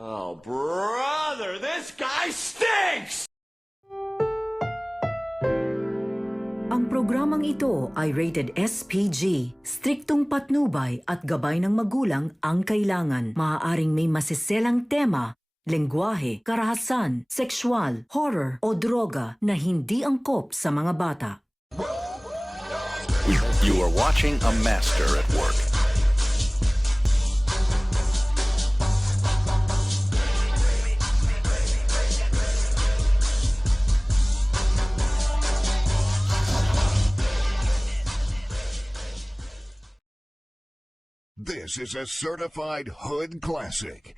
Oh, brother, this guy stinks! Ang programang ito ay rated SPG. Striktong patnubay at gabay ng magulang ang kailangan. Maaaring may masiselang tema, lengguwahe, karahasan, sexual, horror o droga na hindi angkop sa mga bata. You are watching a master at work. This is a certified hood classic.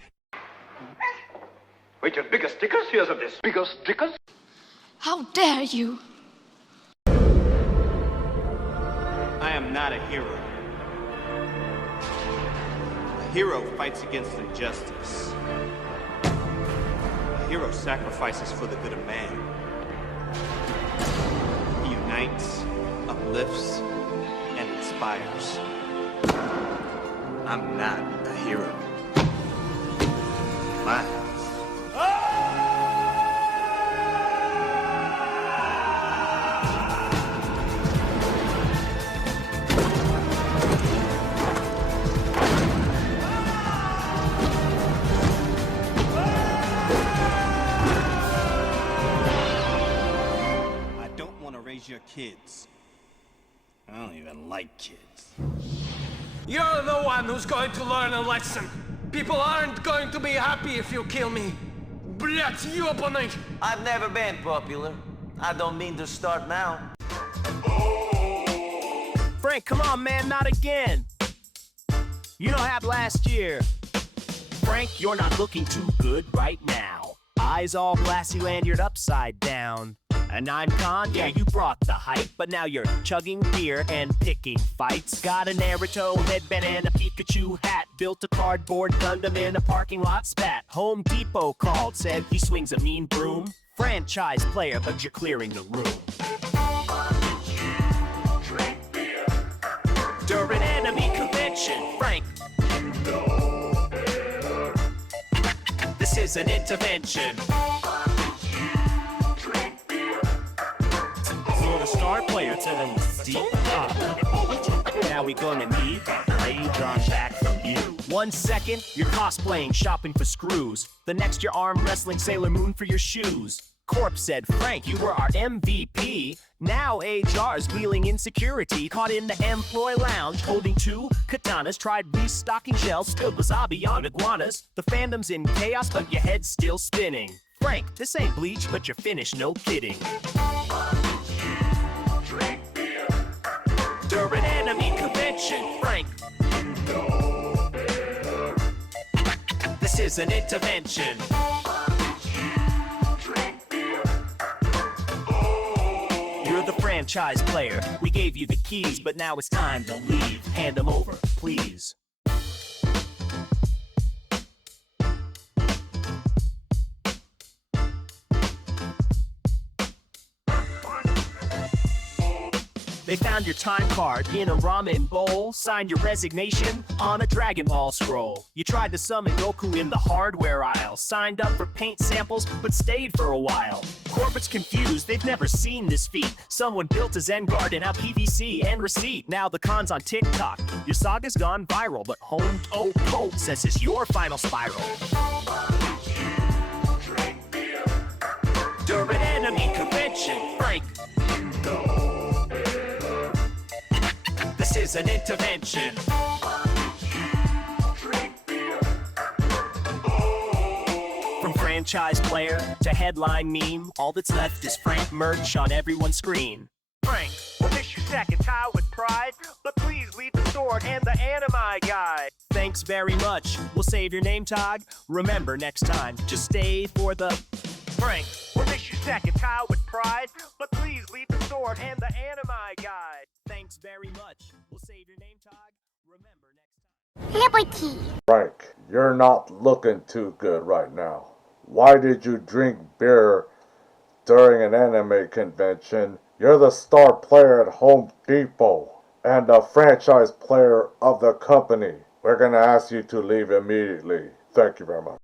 Wait, your bigger stickers? Here's of this. Bigger stickers? How dare you! I am not a hero. A hero fights against injustice. A hero sacrifices for the good of man. He unites, uplifts, and inspires. I'm not a hero. My house. I don't want to raise your kids. I don't even like kids. You're the one who's going to learn a lesson. People aren't going to be happy if you kill me. Блять, ёбаный! I've never been popular. I don't mean to start now. Frank, come on, man, not again. You know how last year. Frank, you're not looking too good right now. Eyes all glassy, lanyard upside down. And I'm con, yeah, you brought the hype, but now you're chugging beer and picking fights. Got a Naruto headband and a Pikachu hat. Built a cardboard Gundam in a parking lot spat. Home Depot called, said he swings a mean broom. Franchise player, but you're clearing the room. During enemy convention, Frank. This is an intervention. The star player to the deep top. Now we gonna need that blade drawn back from you. 1 second, you're cosplaying, shopping for screws. The next, you're arm wrestling Sailor Moon for your shoes. Corpse said, Frank, you were our MVP. Now HR's wheeling insecurity. Caught in the employee lounge, holding 2 katanas. Tried restocking shelves, spilled wasabi on iguanas. The fandom's in chaos, but your head's still spinning. Frank, this ain't bleach, but you're finished, no kidding. During enemy convention, Frank. This is an intervention. You're the franchise player. We gave you the keys, but now it's time to leave. Hand them over, please. They found your time card in a ramen bowl. Signed your resignation on a Dragon Ball scroll. You tried to summon Goku in the hardware aisle. Signed up for paint samples, but stayed for a while. Corporate's confused, they've never seen this feat. Someone built a Zen garden out PVC and receipt. Now the con's on TikTok. Your saga's gone viral, but Home Depot says it's your final spiral. During enemy convention, Frank. This is an intervention. From franchise player to headline meme, all that's left is Frank merch on everyone's screen. Frank, we'll miss your second tie with pride, but please leave the sword and the anime guide. Thanks very much. We'll save your name tag. Remember, next time, just stay for the Frank. We'll miss your second tie with pride, but please leave the sword and the anime guide. Thanks very much. We'll save your name tag. Remember next time. Liberty! Frank, you're not looking too good right now. Why did you drink beer during an anime convention? You're the star player at Home Depot and the franchise player of the company. We're gonna ask you to leave immediately. Thank you very much.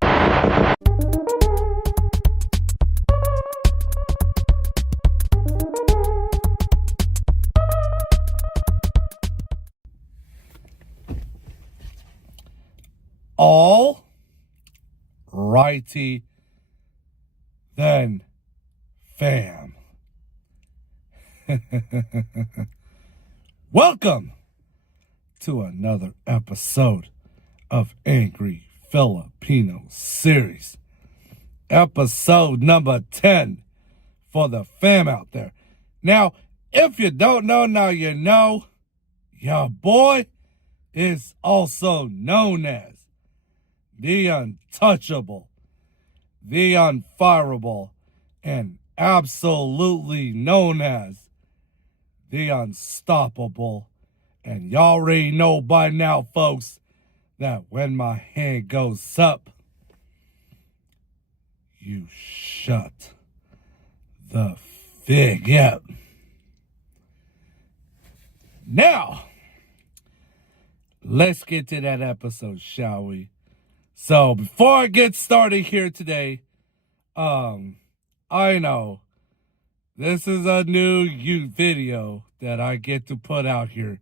All righty then, fam. Welcome to another episode of Angry Filipino Series. Episode number 10 for the fam out there. Now, if you don't know, now you know. Your boy is also known as the untouchable, the unfireable, and absolutely known as the unstoppable. And y'all already know by now, folks, that when my hand goes up, you shut the fig up. Now, let's get to that episode, shall we? So, before I get started here today, I know this is a new video that I get to put out here.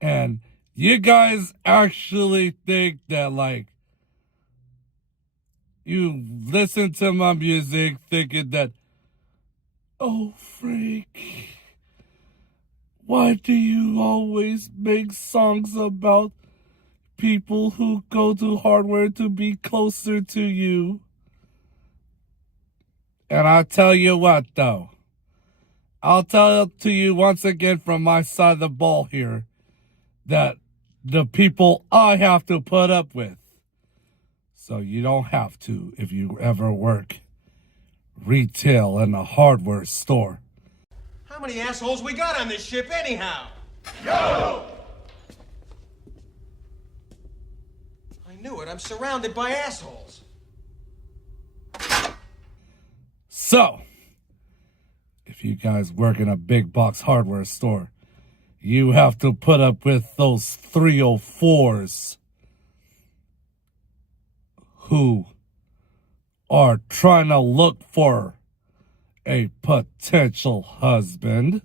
And you guys actually think that, like, you listen to my music thinking that, oh, Frank, why do you always make songs about people who go to hardware to be closer to you? And I'll tell you what, though. I'll tell it to you once again from my side of the ball here that the people I have to put up with. So you don't have to if you ever work retail in a hardware store. How many assholes we got on this ship anyhow? Yo! I knew it. I'm surrounded by assholes. So, if you guys work in a big box hardware store, you have to put up with those 304s who are trying to look for a potential husband.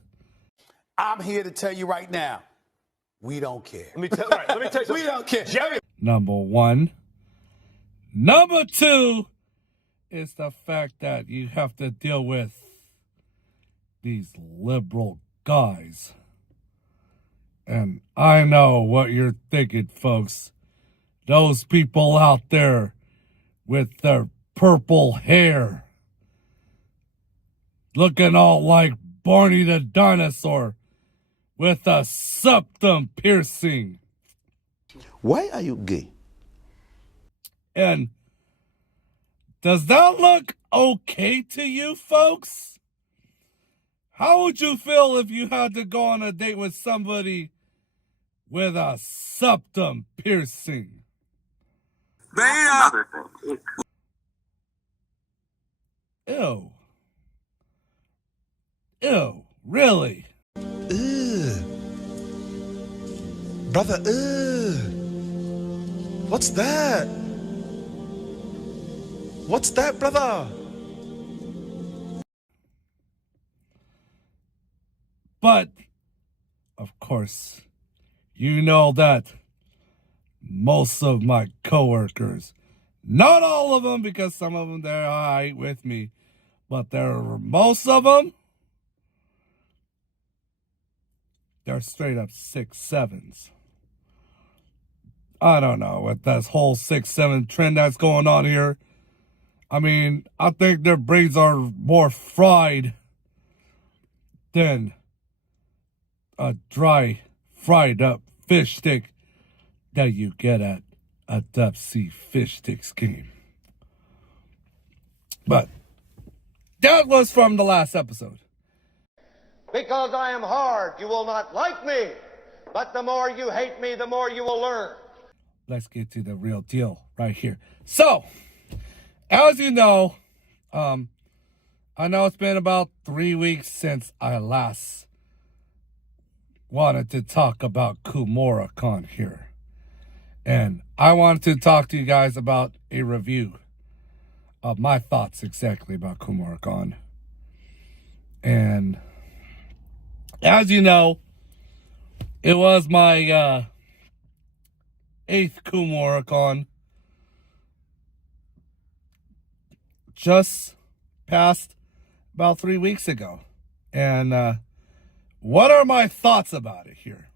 I'm here to tell you right now, we don't care. Let me tell you something. We don't care. Jerry. Number one. Number two is the fact that you have to deal with these liberal guys. And I know what you're thinking, folks. Those people out there with their purple hair, looking all like Barney the dinosaur with a septum piercing. Why are you gay? And does that look okay to you, folks? How would you feel if you had to go on a date with somebody with a septum piercing? Bam! Ew. Ew, really? Ugh. Brother, ugh. What's that? What's that, brother? But, of course, you know that most of my coworkers, not all of them, because some of them, they're all right with me, but most of them, they're straight up 6'7s. I don't know, with this whole 6'7 trend that's going on here, I mean, I think their brains are more fried than a dry, fried up fish stick that you get at a depth sea fish sticks game. But that was from the last episode. Because I am hard, you will not like me. But the more you hate me, the more you will learn. Let's get to the real deal right here. So, as you know, I know it's been about 3 weeks since I last wanted to talk about Kumoricon here. And I wanted to talk to you guys about a review my thoughts exactly about Kumoricon. And as you know, it was my 8th Kumoricon. Just passed about 3 weeks ago. And what are my thoughts about it here?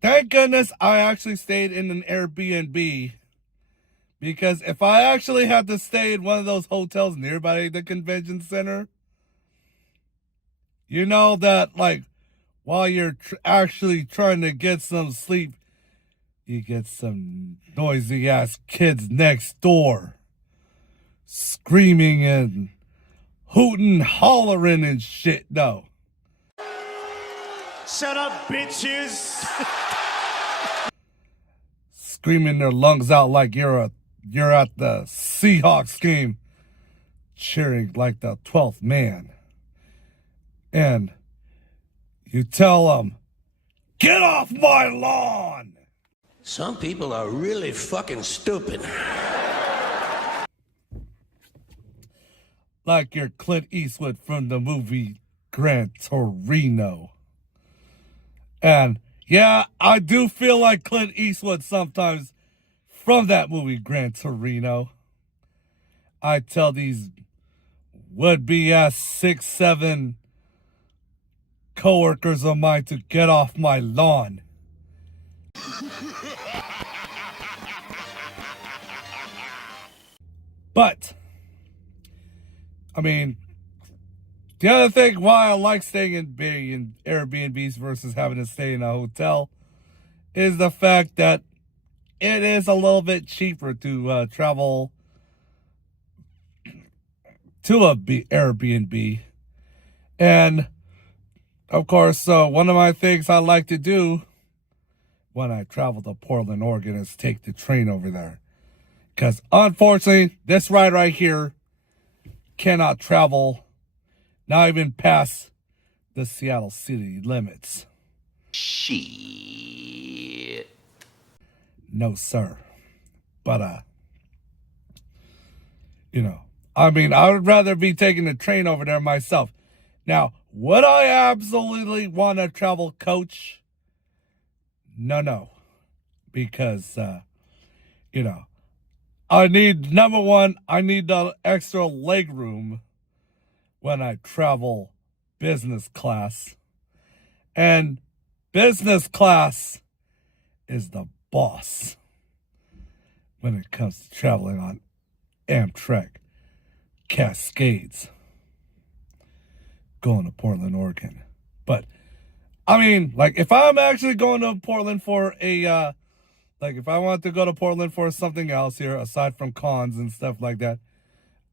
Thank goodness I actually stayed in an Airbnb, because if I actually had to stay in one of those hotels nearby the convention center, you know that, like, while you're actually trying to get some sleep, you get some noisy ass kids next door screaming and hooting, hollering and shit. No. Shut up, bitches! Screaming their lungs out like you're at the Seahawks game, cheering like the 12th man. And you tell them, get off my lawn! Some people are really fucking stupid. Like you're Clint Eastwood from the movie Gran Torino. And yeah, I do feel like Clint Eastwood sometimes from that movie Gran Torino. I tell these would-be ass 6'7" coworkers of mine to get off my lawn. But I mean, the other thing why I like staying in Airbnbs versus having to stay in a hotel is the fact that it is a little bit cheaper to travel to a Airbnb. And of course, one of my things I like to do when I travel to Portland, Oregon is take the train over there. Because unfortunately, this ride right here cannot travel, not even past the Seattle city limits. Shit. No, sir. But, you know, I mean, I would rather be taking the train over there myself. Now, would I absolutely want to travel coach? No. Because, you know, number one, I need the extra leg room when I travel business class. And business class is the boss when it comes to traveling on Amtrak Cascades going to Portland, Oregon. But, I mean, like, if I'm actually going to Portland for a, like, if I want to go to Portland for something else here, aside from cons and stuff like that,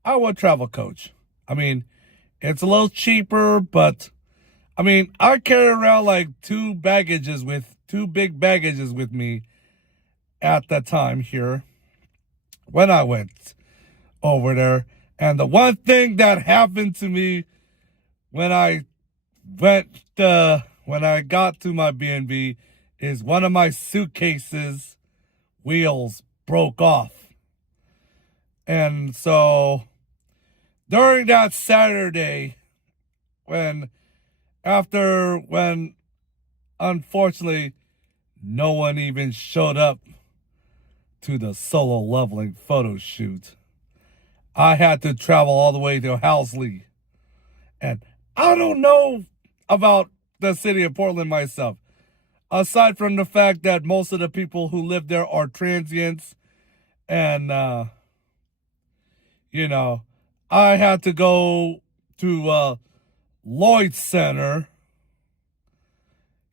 I would travel coach. I mean, it's a little cheaper, but, I mean, I carry around, like, two big baggages with me at the time here when I went over there. And the one thing that happened to me when I got to my B&B is one of my suitcases wheels broke off. And so during that Saturday, when unfortunately no one even showed up to the solo leveling photo shoot, I had to travel all the way to Housley. And I don't know about the city of Portland myself, aside from the fact that most of the people who live there are transients. And, you know, I had to go to Lloyd Center.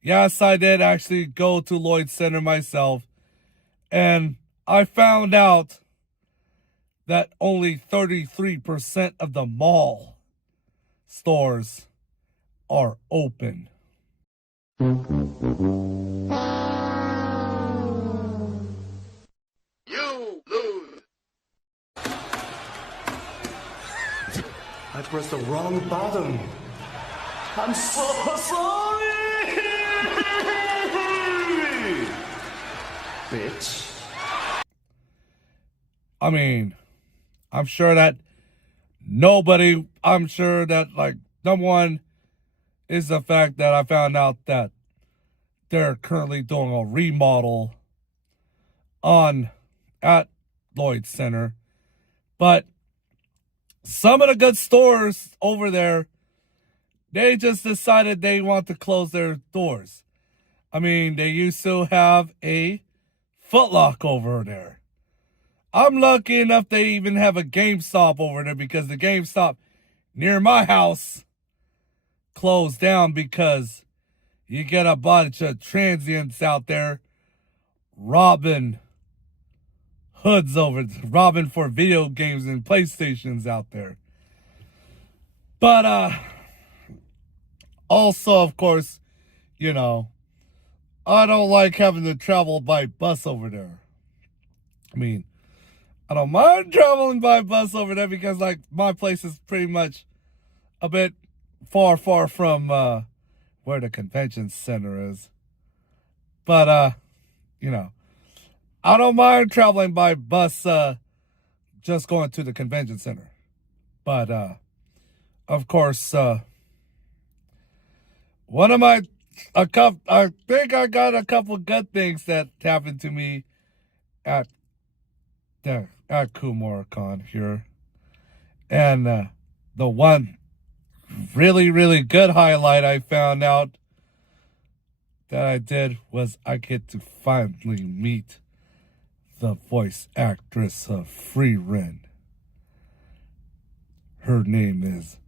Yes, I did actually go to Lloyd Center myself. And I found out that only 33% of the mall stores are open. You lose. I pressed the wrong button. I'm so sorry! Bitch. I mean, I'm sure that like, number one is the fact that I found out that they're currently doing a remodel at Lloyd Center. But some of the good stores over there, they just decided they want to close their doors. I mean, they used to have a Foot Locker over there. I'm lucky enough they even have a GameStop over there, because the GameStop near my house closed down because you get a bunch of transients out there robbing for video games and PlayStations out there. But also, of course, you know, I don't like having to travel by bus over there. I mean, I don't mind traveling by bus over there because, like, my place is pretty much a bit far from where the convention center is. But, you know, I don't mind traveling by bus, just going to the convention center. But, of course, I think I got a couple good things that happened to me at Kumoricon here. And the one really, really good highlight I found out that I did was I get to finally meet the voice actress of Free Ren. Her name is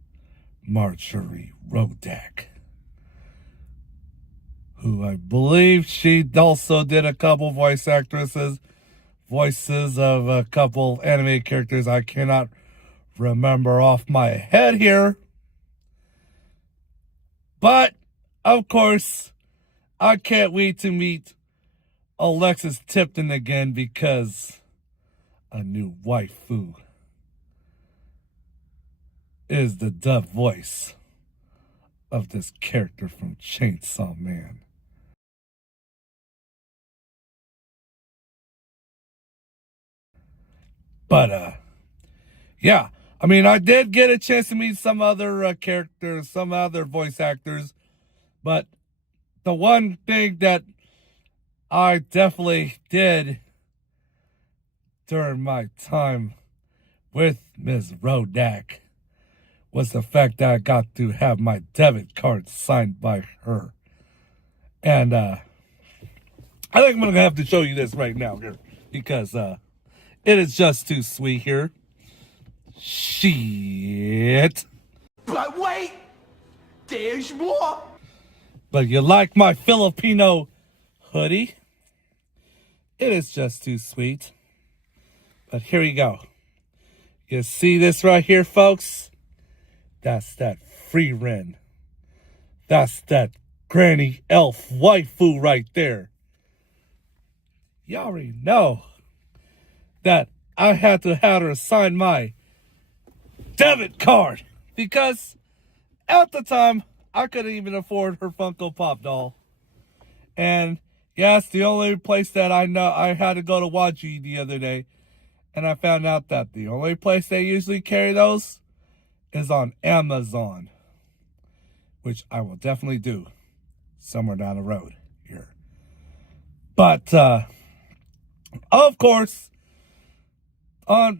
Marjorie Rodak, who I believe she also did a couple voices of a couple anime characters I cannot remember off my head here. But, of course, I can't wait to meet Alexis Tipton again, because a new waifu is the dub voice of this character from Chainsaw Man. But, yeah, I mean, I did get a chance to meet some other characters, some other voice actors, but the one thing that I definitely did during my time with Ms. Rodak was the fact that I got to have my debit card signed by her. And I think I'm going to have to show you this right now here, because it is just too sweet here. Shit. But wait, there's more. But you like my Filipino hoodie? It is just too sweet. But here you go. You see this right here, folks? That's that Free Ren. That's that granny elf waifu right there. You already know that I had to have her sign my debit card, because at the time I couldn't even afford her Funko Pop doll. And yes, the only place that I know, I had to go to Waji the other day, and I found out that the only place they usually carry those is on Amazon, which I will definitely do somewhere down the road here. But of course, the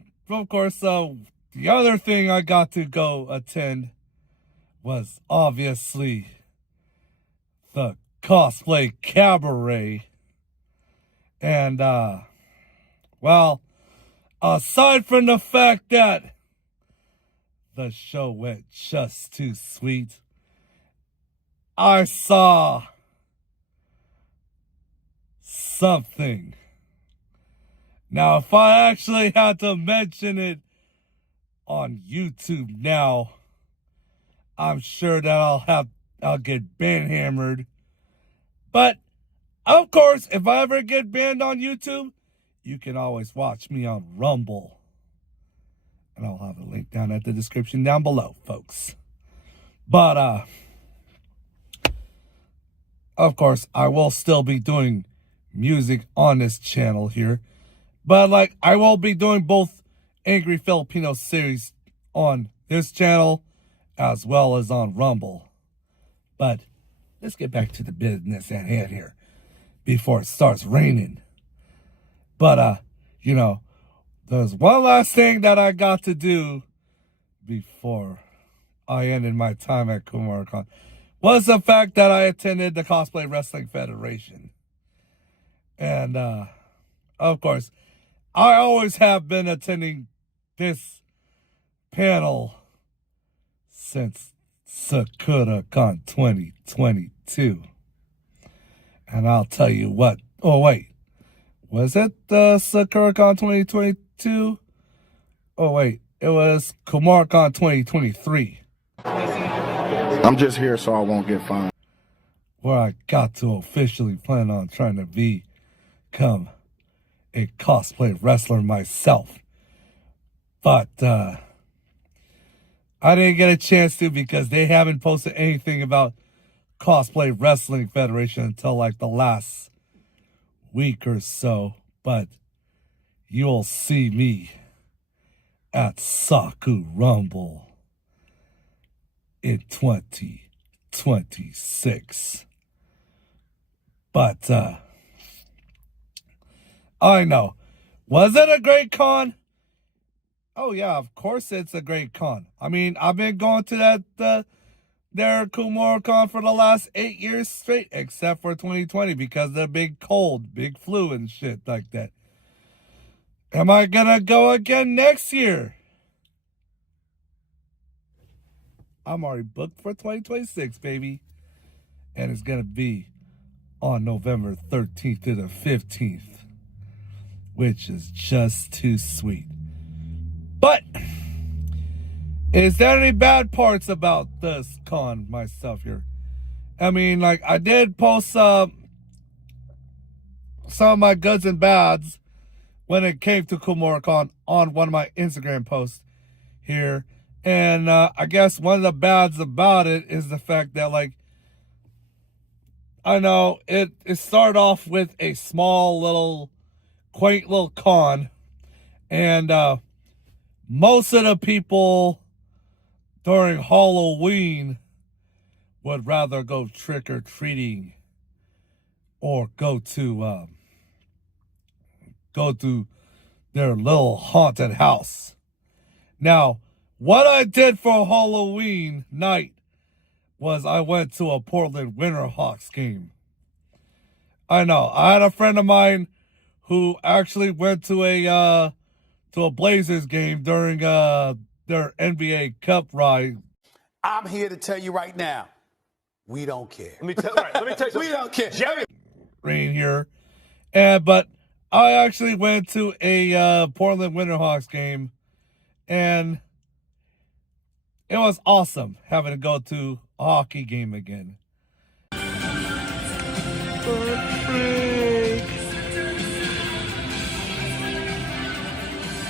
other thing I got to go attend was obviously the cosplay cabaret. And, well, aside from the fact that the show went just too sweet, I saw something. Now, if I actually had to mention it on YouTube now, I'm sure that I'll get ban hammered. But of course, if I ever get banned on YouTube, you can always watch me on Rumble. And I'll have a link down at the description down below, folks. But of course, I will still be doing music on this channel here. But like, I will be doing both Angry Filipino Series on this channel as well as on Rumble. But let's get back to the business at hand here before it starts raining. But, you know, there's one last thing that I got to do before I ended my time at Kumoricon, was the fact that I attended the Cosplay Wrestling Federation. And, of course, I always have been attending this panel since SakuraCon 2022. And I'll tell you what. Oh, wait. Was it the SakuraCon 2022? Oh, wait. It was Kumoricon 2023. I'm just here so I won't get fined. Where I got to officially plan on trying to become a cosplay wrestler myself. But I didn't get a chance to because they haven't posted anything about Cosplay Wrestling Federation until like the last week or so. But you'll see me at Saku Rumble in 2026. But I know. Was it a great con? Oh yeah, of course it's a great con. I mean, I've been going to their Kumoricon for the last 8 years straight, except for 2020 because of the big cold, big flu and shit like that. Am I gonna go again next year? I'm already booked for 2026, baby. And it's gonna be on November 13th to the 15th, which is just too sweet. But is there any bad parts about this con myself here? I mean, like, I did post some of my goods and bads when it came to Kumoricon on one of my Instagram posts here. And I guess one of the bads about it is the fact that, like, I know it started off with a small little, quaint little con. And most of the people during Halloween would rather go trick-or-treating or go to their little haunted house. Now, what I did for Halloween night was I went to a Portland Winterhawks game. I know, I had a friend of mine who actually went to a Blazers game during their NBA Cup ride. I'm here to tell you right now, we don't care. Let me tell you. We don't care. Rain here. But I actually went to a Portland Winterhawks game, and it was awesome having to go to a hockey game again.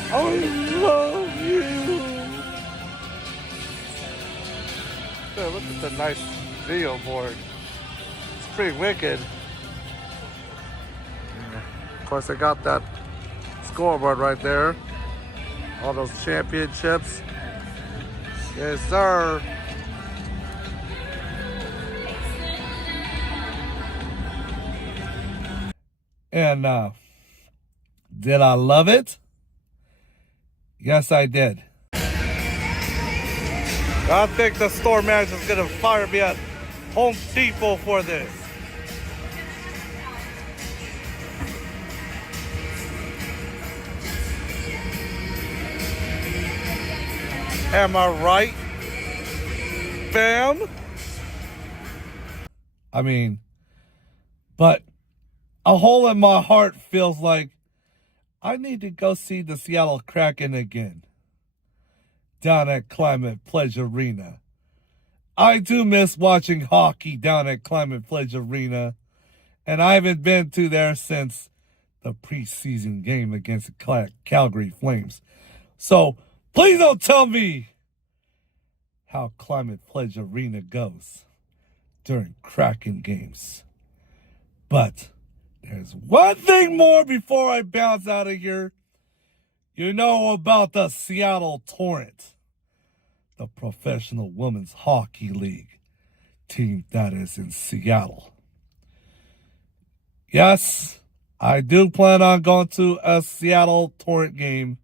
I love you. Yeah, look at the nice video board. It's pretty wicked. Of course, I got that scoreboard right there. All those championships. Yes, sir. And did I love it? Yes, I did. I think the store manager's gonna fire me at Home Depot for this. Am I right, fam? I mean, but a hole in my heart feels like I need to go see the Seattle Kraken again down at Climate Pledge Arena. I do miss watching hockey down at Climate Pledge Arena, and I haven't been to there since the preseason game against the Calgary Flames. So please don't tell me how Climate Pledge Arena goes during Kraken games. But there's one thing more before I bounce out of here. You know about the Seattle Torrent, the professional women's hockey league team that is in Seattle. Yes, I do plan on going to a Seattle Torrent game,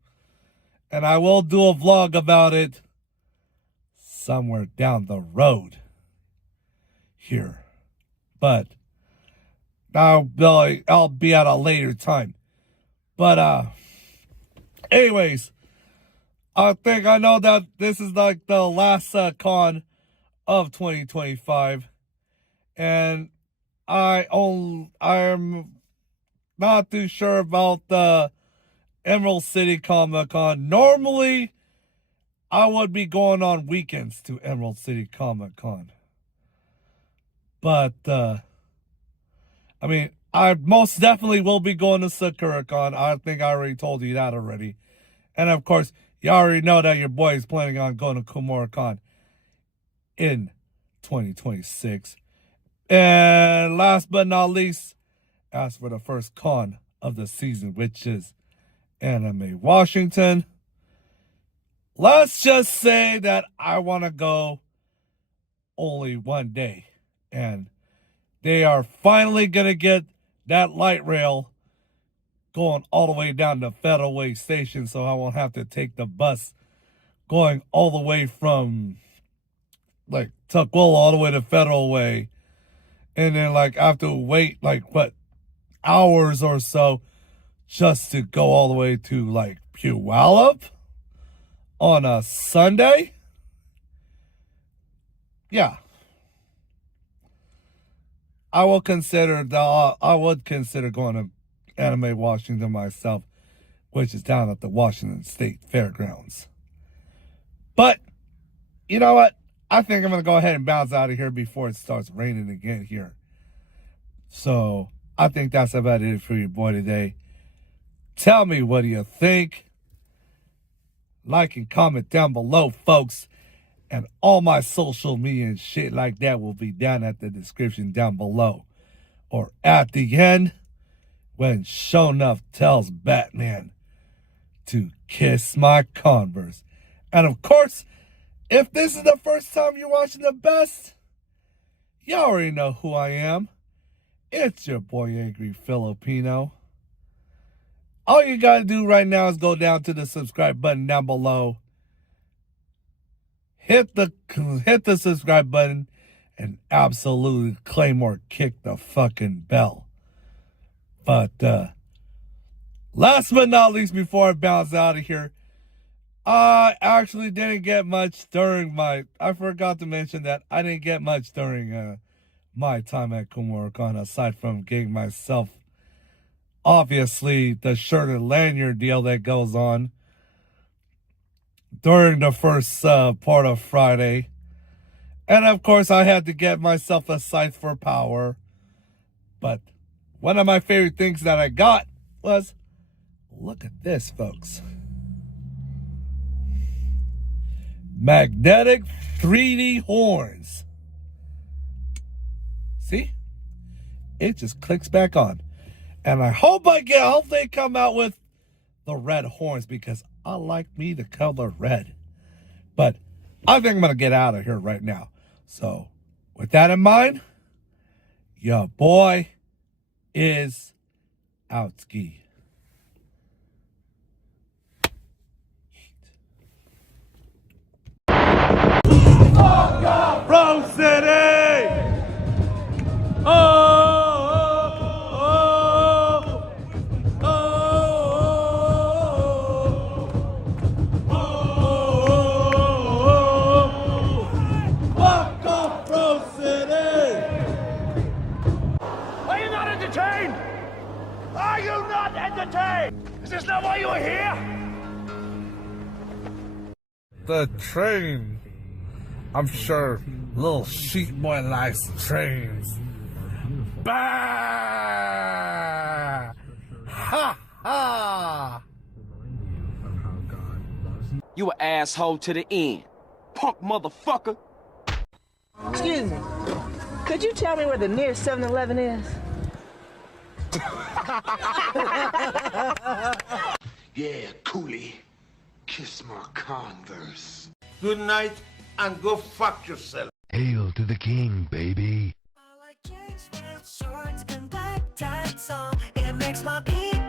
and I will do a vlog about it somewhere down the road here. But I'll be at a later time. But anyways, I know that this is like the last con of 2025, and I'm not too sure about the Emerald City Comic Con. Normally, I would be going on weekends to Emerald City Comic Con, but I mean, I most definitely will be going to Sakuracon. I think I already told you that already. And of course, you already know that your boy is planning on going to Kumoricon in 2026. And last but not least, as for the first con of the season, which is Anime Washington, let's just say that I want to go only one day. And they are finally going to get that light rail going all the way down to Federal Way Station, so I won't have to take the bus going all the way from like Tukwila all the way to Federal Way. And then like I have to wait like what, hours or so just to go all the way to like Puyallup on a Sunday. Yeah. I would consider going to Anime Washington myself, which is down at the Washington State Fairgrounds. But you know what? I think I'm going to go ahead and bounce out of here before it starts raining again here. So I think that's about it for your boy today. Tell me, what do you think? Like and comment down below, folks. And all my social media and shit like that will be down at the description down below. Or at the end, when Shonuff tells Batman to kiss my Converse. And of course, if this is the first time you're watching The Best, you already know who I am. It's your boy Angry Filipino. All you gotta do right now is go down to the subscribe button down below. Hit the subscribe button and absolutely claim or kick the fucking bell. But last but not least, before I bounce out of here, I actually didn't get much during I forgot to mention that I didn't get much during my time at Kumoricon, aside from getting myself, obviously, the shirt and lanyard deal that goes on during the first part of Friday. And of course, I had to get myself a Scythe for Power. But one of my favorite things that I got was, look at this, folks. Magnetic 3D horns. See? It just clicks back on. And I hope they come out with the red horns, because I like me the color red. But I think I'm going to get out of here right now. So, with that in mind, your boy is out ski. Bro City! Are you not entertained? Is this not why you are here? The train. I'm sure little sheep boy likes trains. Bah! Ha ha! You an asshole to the end, punk motherfucker. Excuse me. Could you tell me where the nearest 7-Eleven is? Yeah, coolie. Kiss my Converse. Good night and go fuck yourself. Hail to the king, baby. I like jeans with shorts and black tights on. It makes my penis